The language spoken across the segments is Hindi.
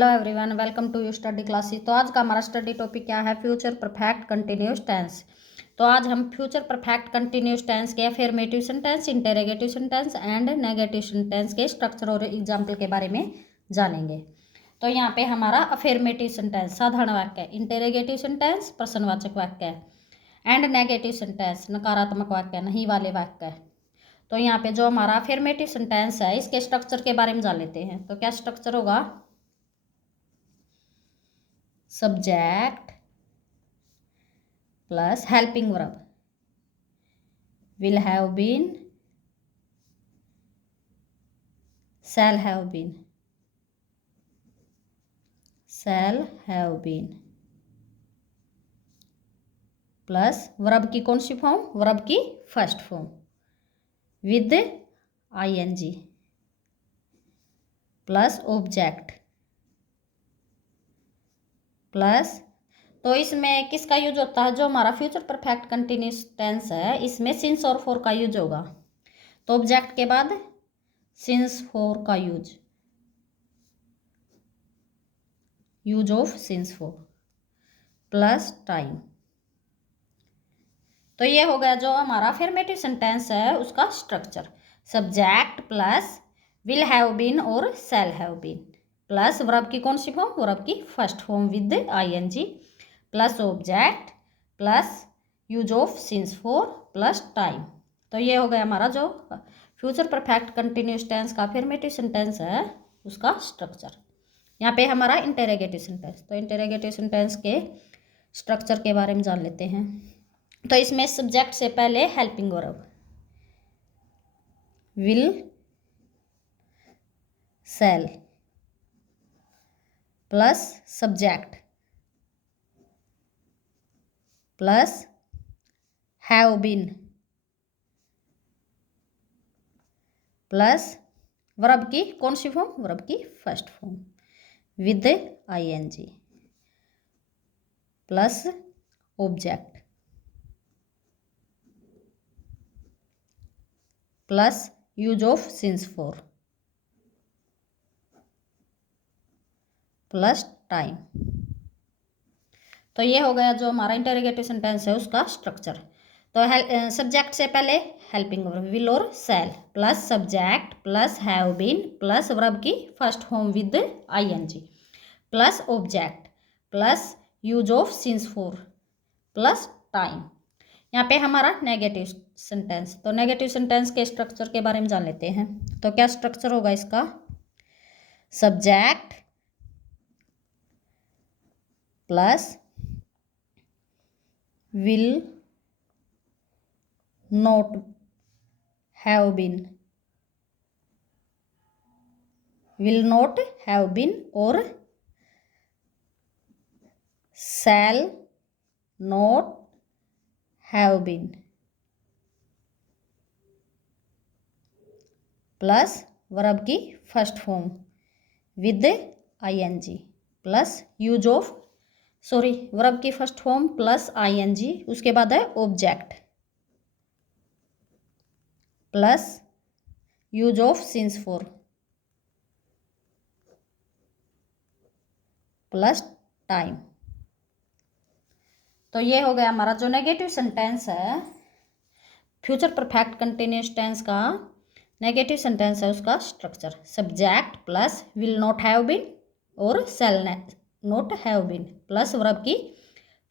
Hello everyone, welcome to U study classes. तो आज का हमारा स्टडी टॉपिक क्या है? Future perfect continuous tense. तो आज हम फ्यूचर परफेक्ट कंटिन्यूस टेंस के affirmative sentence, interrogative sentence and negative sentence के स्ट्रक्चर और एग्जाम्पल के बारे में जानेंगे। तो यहाँ पे हमारा अफर्मेटिव सेंटेंस साधारण वाक्य, इंटरोगेटिव सेंटेंस प्रश्नवाचक वाक्य एंड नेगेटिव सेंटेंस नकारात्मक वाक्य, नहीं वाले वाक्य। तो यहाँ पे जो हमारा अफर्मेटिव सेंटेंस है इसके स्ट्रक्चर के बारे में जान लेते हैं। तो क्या स्ट्रक्चर होगा? Subject plus helping verb, will have been, shall have been, shall have been plus verb की कौन सी फॉर्म? वर्ब की first form with ing plus object plus. तो इसमें किसका यूज होता है? जो हमारा फ्यूचर परफेक्ट कंटिन्यूस टेंस है इसमें सिंस और फॉर का यूज होगा। तो ऑब्जेक्ट के बाद सिंस फॉर का use of since for plus time. तो ये हो गया जो हमारा अफर्मेटिव सेंटेंस है उसका structure. Subject plus will have been और shall have been plus verb की कौन सी फॉर्म? वर्ब की first form with ing plus object plus use of since for plus time. तो ये हो गया हमारा जो फ्यूचर परफेक्ट कंटिन्यूस टेंस का अफर्मेटिव सेंटेंस है उसका स्ट्रक्चर। यहाँ पे हमारा इंटरोगेटिव सेंटेंस। तो इंटरोगेटिव सेंटेंस के स्ट्रक्चर के बारे में जान लेते हैं। तो इसमें सब्जेक्ट से पहले helping verb will, shall plus subject plus have been plus verb की कौन सी फॉर्म? वर्ब की first form with ing plus object plus use of since for plus time. तो ये हो गया जो हमारा इंटरोगेटिव सेंटेंस है उसका स्ट्रक्चर। तो सब्जेक्ट से पहले हेल्पिंग वर्ब विल और shall plus subject plus have been plus verb की first form with ing plus object plus use of since for plus time. यहाँ पे हमारा नेगेटिव सेंटेंस। तो नेगेटिव सेंटेंस के स्ट्रक्चर के बारे में जान लेते हैं। तो क्या स्ट्रक्चर होगा इसका? Subject plus will not have been, will not have been और shall not have been plus verb की first form with ing plus use of verb की फर्स्ट फॉर्म प्लस ing उसके बाद है object plus use of since for plus time. तो ये हो गया हमारा जो नेगेटिव सेंटेंस है फ्यूचर परफेक्ट कंटिन्यूस टेंस का नेगेटिव सेंटेंस है उसका structure. Subject plus will not have been और shall not have been plus verb की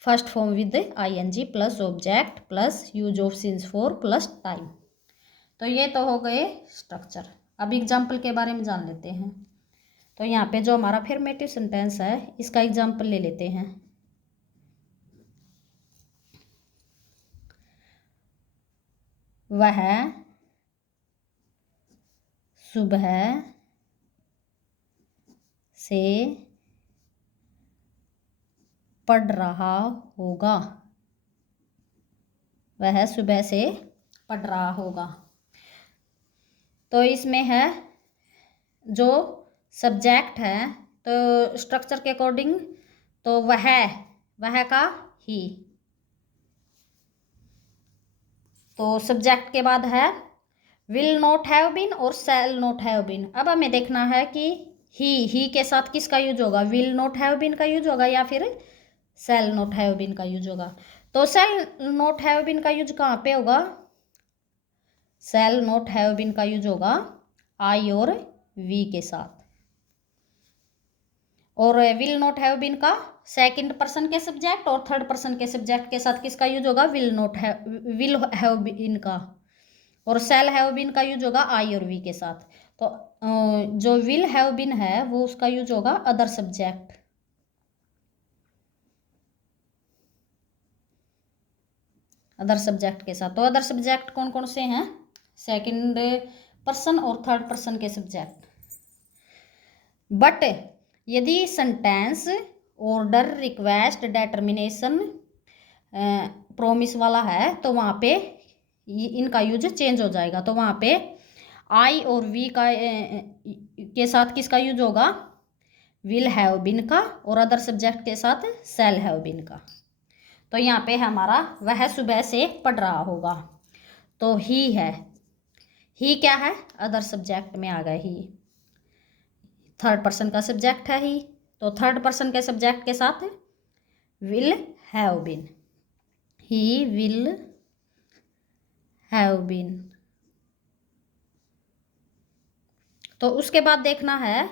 first form with ing plus object plus use of since for plus time. तो ये तो हो गए स्ट्रक्चर। अब एग्जाम्पल के बारे में जान लेते हैं। तो यहाँ पे जो हमारा अफर्मेटिव सेंटेंस है इसका एग्जाम्पल ले लेते हैं। वह सुबह से पढ़ रहा होगा। वह सुबह से पढ़ रहा होगा। तो इसमें है जो सब्जेक्ट है तो स्ट्रक्चर के अकॉर्डिंग तो वह का ही। तो सब्जेक्ट के बाद है विल नॉट हैव बीन और शैल नॉट हैव बीन। अब हमें देखना है कि ही के साथ किसका यूज होगा, विल नॉट हैव बीन का यूज होगा या फिर शैल नॉट हैव बीन का यूज होगा। तो शैल नॉट हैव बीन का यूज कहाँ पे होगा, शैल नॉट हैव बीन का यूज होगा आई और वी के साथ। और विल नॉट हैव बीन का सेकंड पर्सन के सब्जेक्ट और थर्ड पर्सन के सब्जेक्ट के साथ किसका यूज होगा, विल हैव बीन का। और शैल हैव बीन का यूज होगा आई और वी के साथ। तो जो विल हैव बीन है वो उसका यूज होगा अदर सब्जेक्ट, अदर सब्जेक्ट के साथ। तो अदर सब्जेक्ट कौन कौन से हैं, सेकंड पर्सन और थर्ड पर्सन के सब्जेक्ट। बट यदि sentence order request determination promise वाला है तो वहाँ पे इनका यूज चेंज हो जाएगा। तो वहाँ पे आई और वी का के साथ किसका यूज होगा, विल हैव बीन का, और अदर सब्जेक्ट के साथ शैल हैव बीन का। तो यहाँ पे हमारा वह सुबह से पढ़ रहा होगा, तो ही है, ही क्या है, अदर सब्जेक्ट में आ गया ही, थर्ड पर्सन का सब्जेक्ट है ही। तो थर्ड पर्सन के सब्जेक्ट के साथ will have been, he will have been. तो उसके बाद देखना है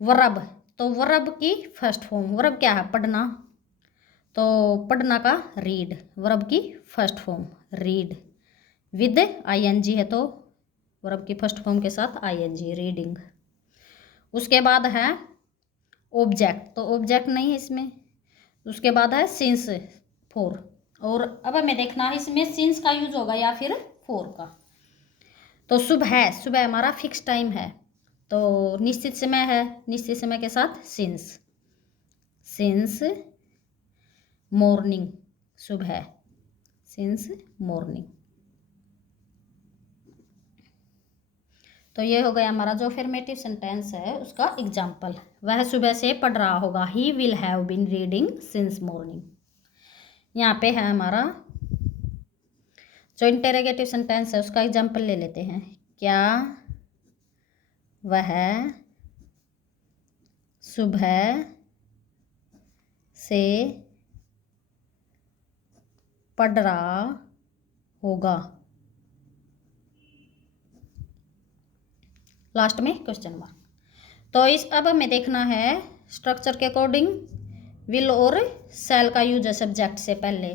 वर्ब। तो वर्ब की फर्स्ट फॉर्म, वर्ब क्या है, पढ़ना। तो पढ़ना का रीड, वर्ब की first form read with ING है, तो वर्ब की फर्स्ट फॉर्म के साथ आईएनजी, रीडिंग। उसके बाद है ऑब्जेक्ट, तो ऑब्जेक्ट नहीं है इसमें। उसके बाद है सिंस फोर, और अब हमें देखना है इसमें सिंस का यूज होगा या फिर फोर का। तो सुबह, सुबह हमारा फिक्स टाइम है, तो निश्चित समय है, निश्चित समय के साथ सिंस, सिंस मॉर्निंग, सुबह, सिंस मॉर्निंग। तो ये हो गया हमारा जो अफर्मेटिव सेंटेंस है उसका एग्जाम्पल। वह सुबह से पढ़ रहा होगा, he will have been reading since morning. यहाँ पे है हमारा जो इंटेरोगेटिव सेंटेंस है उसका एग्जाम्पल ले लेते हैं। क्या वह सुबह से पढ़ रहा होगा, लास्ट में क्वेश्चन मार्क। तो इस अब हमें देखना है स्ट्रक्चर के अकॉर्डिंग विल और शैल का यूज है सब्जेक्ट से पहले।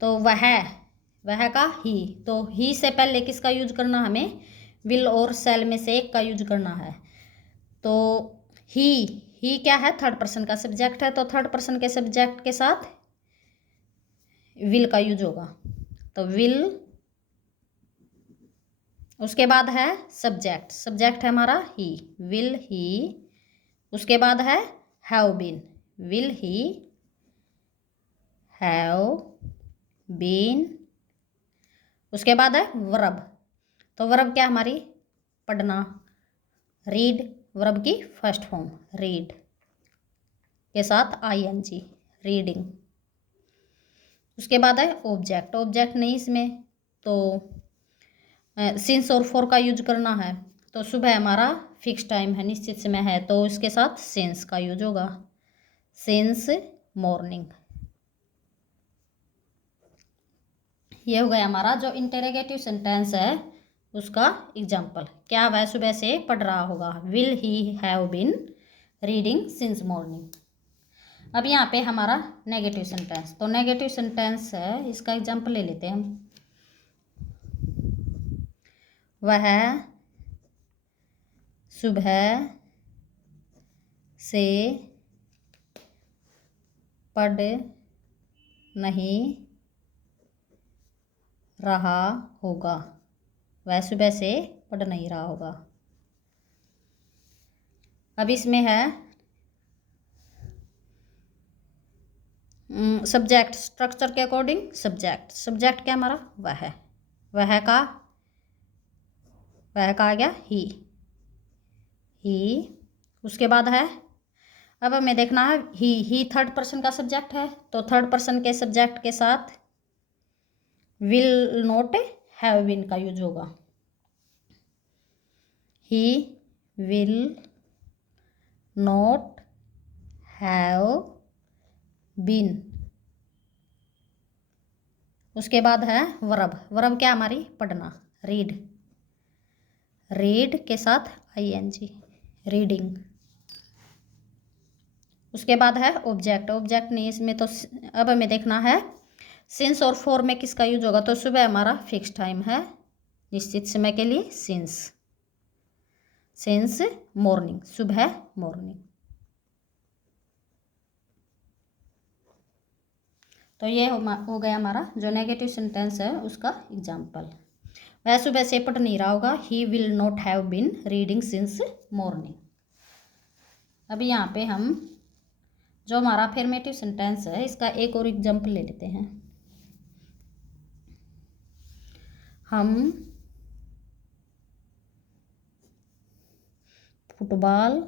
तो वह का ही, तो ही से पहले किसका यूज करना, हमें विल और शैल में से एक का यूज करना है। तो ही क्या है, थर्ड पर्सन का सब्जेक्ट है, तो थर्ड पर्सन के सब्जेक्ट के साथ विल का यूज होगा, तो विल। उसके बाद है सब्जेक्ट, सब्जेक्ट है हमारा ही, विल ही। उसके बाद है have been, will he have been. उसके बाद है वर्ब, तो वर्ब क्या हमारी, पढ़ना, रीड, वर्ब की फर्स्ट फॉर्म रीड के साथ आईएनजी, रीडिंग। उसके बाद है ऑब्जेक्ट, ऑब्जेक्ट नहीं इसमें, तो सिंस और फॉर का यूज करना है। तो सुबह हमारा फिक्स टाइम है, निश्चित समय है, तो इसके साथ सिंस का यूज होगा, सिंस मॉर्निंग। ये हो गया हमारा जो इंटेरोगेटिव सेंटेंस है उसका एग्जाम्पल। क्या वह सुबह से पढ़ रहा होगा, will he have been reading since morning. अब यहाँ पे हमारा नेगेटिव सेंटेंस, तो नेगेटिव सेंटेंस है, इसका एग्जाम्पल ले लेते हैं हम। वह सुबह से पढ़ नहीं रहा होगा, वह सुबह से पढ़ नहीं रहा होगा। अब इसमें है सब्जेक्ट, स्ट्रक्चर के अकॉर्डिंग सब्जेक्ट, सब्जेक्ट क्या हमारा, वह का आ गया ही। उसके बाद है, अब हमें देखना है ही थर्ड पर्सन का सब्जेक्ट है, तो थर्ड पर्सन के सब्जेक्ट के साथ विल नॉट हैव बीन का यूज होगा, he will not have been. उसके बाद है वर्ब। वर्ब क्या हमारी? पढ़ना, रीड। रीड के साथ ing, रीडिंग। उसके बाद है ऑब्जेक्ट। ऑब्जेक्ट नहीं इसमें, तो अब हमें देखना है सिंस और फॉर में किसका यूज होगा। तो सुबह हमारा फिक्स टाइम है, निश्चित समय के लिए सिंस। सिंस मॉर्निंग, सुबह मॉर्निंग। तो ये हो गया हमारा जो नेगेटिव सेंटेंस है उसका एग्जाम्पल। वह सुबह से पढ़ नहीं रहा होगा, he will not have been reading since morning. अभी यहाँ पे हम जो हमारा अफर्मेटिव सेंटेंस है इसका एक और एग्जाम्पल ले लेते हैं। हम फुटबॉल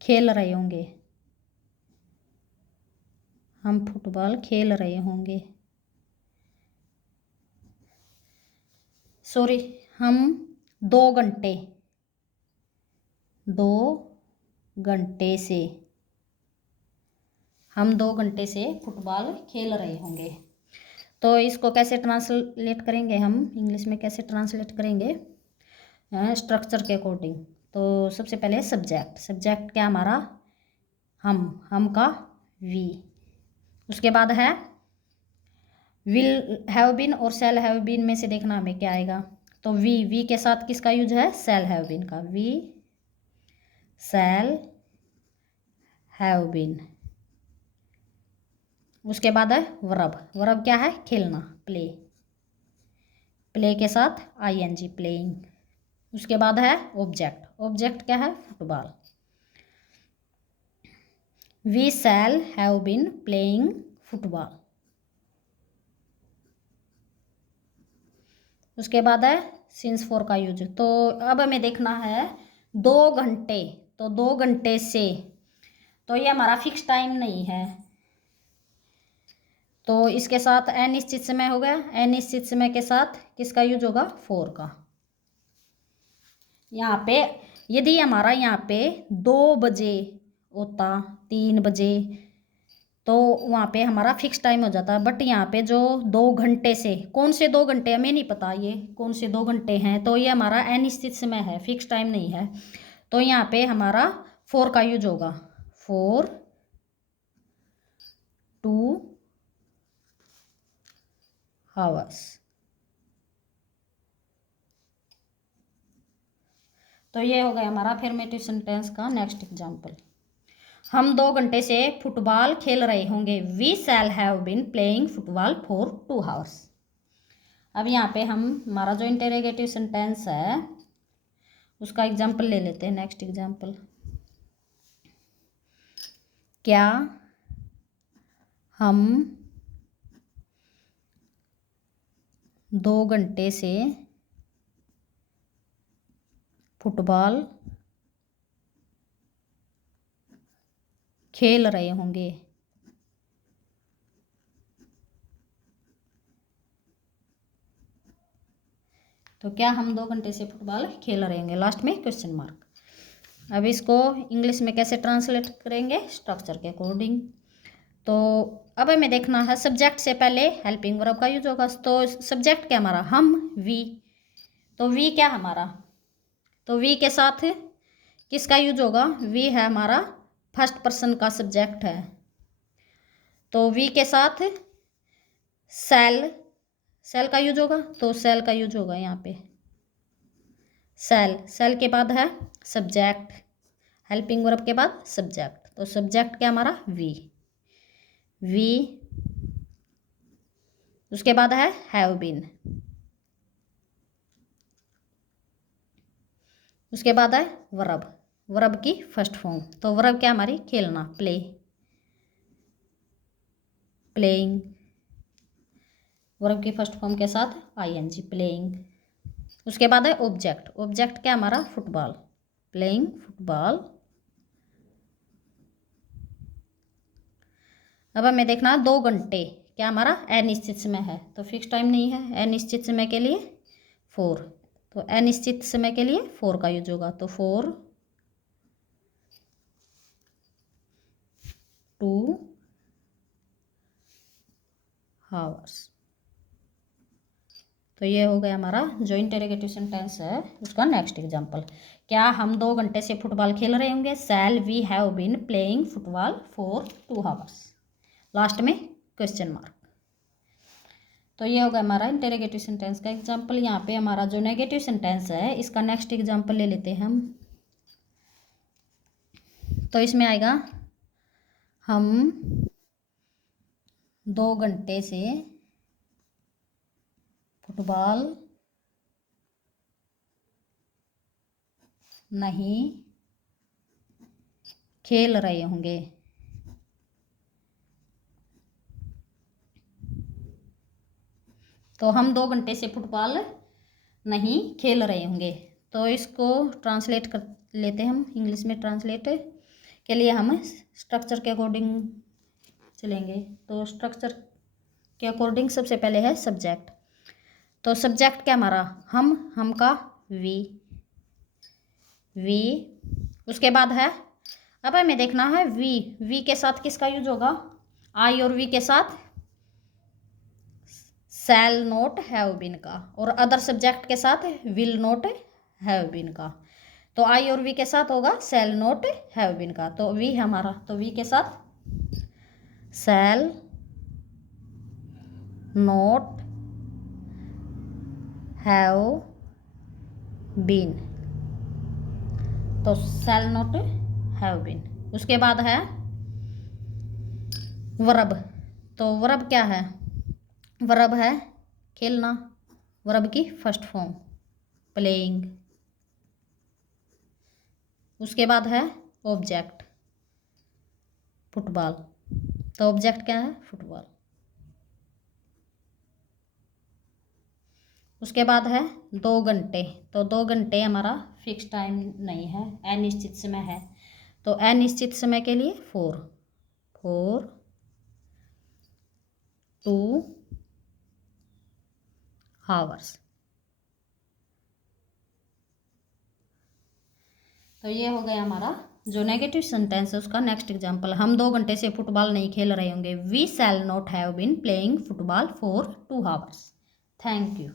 खेल रहे होंगे। हम फुटबॉल खेल रहे होंगे। सॉरी, हम 2 घंटे से हम 2 घंटे से फुटबॉल खेल रहे होंगे। तो इसको कैसे ट्रांसलेट करेंगे, हम इंग्लिश में कैसे ट्रांसलेट करेंगे स्ट्रक्चर के अकॉर्डिंग। तो सबसे पहले सब्जेक्ट। सब्जेक्ट क्या हमारा? हम का वी। उसके बाद है विल हैव बीन और शैल हैव बीन में से देखना हमें क्या आएगा। तो वी के साथ किसका यूज है? शैल हैव बीन का। We shall have been. उसके बाद है वर्ब। वर्ब क्या है? खेलना, प्ले। प्ले के साथ ing, प्लेइंग। उसके बाद है ऑब्जेक्ट। ऑब्जेक्ट क्या है? Football. We shall have been playing football. उसके बाद है सिंस फॉर का यूज। तो अब हमें देखना है 2 घंटे। तो 2 घंटे से, तो ये हमारा फिक्स टाइम नहीं है, तो इसके साथ अनिश्चित समय हो गया। अनिश्चित समय के साथ किसका यूज होगा? फॉर का। यहाँ पे यदि हमारा यहाँ पे 2 बजे होता, 3 बजे, तो वहाँ पे हमारा फिक्स टाइम हो जाता। बट यहाँ पे जो 2 घंटे से, कौन से 2 घंटे हमें नहीं पता ये कौन से 2 घंटे हैं, तो ये हमारा अनिश्चित समय है, फिक्स टाइम नहीं है। तो यहाँ पे हमारा फॉर का यूज होगा, फॉर 2 आवर्स। तो ये हो गया हमारा अफर्मेटिव सेंटेंस का नेक्स्ट एग्जाम्पल। हम 2 घंटे से फुटबॉल खेल रहे होंगे। We shall have been playing football for 2 hours. अब यहाँ पे हम हमारा जो इंटरोगेटिव सेंटेंस है उसका एग्जाम्पल ले लेते हैं। नेक्स्ट एग्जाम्पल, क्या हम 2 घंटे से फुटबॉल खेल रहे होंगे। तो क्या हम 2 घंटे से फुटबॉल खेल रहे होंगे, लास्ट में क्वेश्चन मार्क। अब इसको इंग्लिश में कैसे ट्रांसलेट करेंगे? स्ट्रक्चर के अकॉर्डिंग। तो अब हमें देखना है सब्जेक्ट से पहले हेल्पिंग वर्ब का यूज होगा। तो सब्जेक्ट क्या हमारा? हम, वी। तो वी क्या हमारा? तो वी के साथ किसका यूज होगा? वी है हमारा फर्स्ट पर्सन का सब्जेक्ट है, तो वी के साथ सेल, सेल का यूज होगा। तो सेल का यूज होगा यहाँ पे, सेल। सेल के बाद है सब्जेक्ट, हेल्पिंग वर्ब के बाद सब्जेक्ट। तो सब्जेक्ट क्या हमारा? वी। वी। उसके बाद है हैव बीन। उसके बाद है वर्ब, वर्ब की फर्स्ट फॉर्म। तो वर्ब क्या हमारी? खेलना, प्ले, प्लेइंग। वर्ब की फर्स्ट फॉर्म के साथ ing, प्लेइंग। उसके बाद है ऑब्जेक्ट। ऑब्जेक्ट क्या हमारा? Football, playing football. अब हमें देखना 2 घंटे क्या हमारा? अनिश्चित समय है, तो फिक्स टाइम नहीं है। अनिश्चित समय के लिए 4, तो अनिश्चित समय के लिए 4 का यूज होगा, तो 4 2 hours। तो ये हो गया हमारा जो इंटेरोगेटिव सेंटेंस है उसका नेक्स्ट एग्जांपल। क्या हम 2 घंटे से फुटबॉल खेल रहे होंगे? Shall we have been playing football for 2 hours। Last में क्वेश्चन मार्क। तो ये होगा हमारा इंटेरोगेटिव सेंटेंस का एग्जांपल। यहाँ पे हमारा जो नेगेटिव सेंटेंस है इसका नेक्स्ट एग्जांपल ले लेते हैं हम। तो इसमें आएगा हम 2 घंटे से फुटबॉल नहीं खेल रहे होंगे। तो हम 2 घंटे से फुटबॉल नहीं खेल रहे होंगे। तो इसको ट्रांसलेट कर लेते हैं हम इंग्लिश में। ट्रांसलेट के लिए हम स्ट्रक्चर के अकॉर्डिंग चलेंगे। तो स्ट्रक्चर के अकॉर्डिंग सबसे पहले है सब्जेक्ट। तो सब्जेक्ट क्या हमारा? हम का वी। उसके बाद है, अब हमें देखना है वी के साथ किसका यूज होगा? आई और वी के साथ शैल नॉट हैव बीन का, और अदर सब्जेक्ट के साथ विल नॉट हैव बीन का। तो आई और वी के साथ होगा शैल नॉट हैव बीन का। तो वी हमारा, तो वी के साथ शैल नॉट हैव बीन, तो शैल नॉट हैव बीन। उसके बाद है वर्ब। तो वर्ब क्या है? वर्ब है खेलना, वर्ब की फर्स्ट फॉर्म प्लेइंग। उसके बाद है ऑब्जेक्ट फुटबॉल। तो ऑब्जेक्ट क्या है? फुटबॉल। उसके बाद है 2 घंटे। तो 2 घंटे हमारा फिक्स टाइम नहीं है, अनिश्चित समय है। तो अनिश्चित समय के लिए 4 2 hours। तो ये हो गया हमारा जो नेगेटिव सेंटेंस है उसका नेक्स्ट एग्जांपल। हम 2 घंटे से फुटबॉल नहीं खेल रहे होंगे। We shall not have been playing football for 2 hours। Thank you.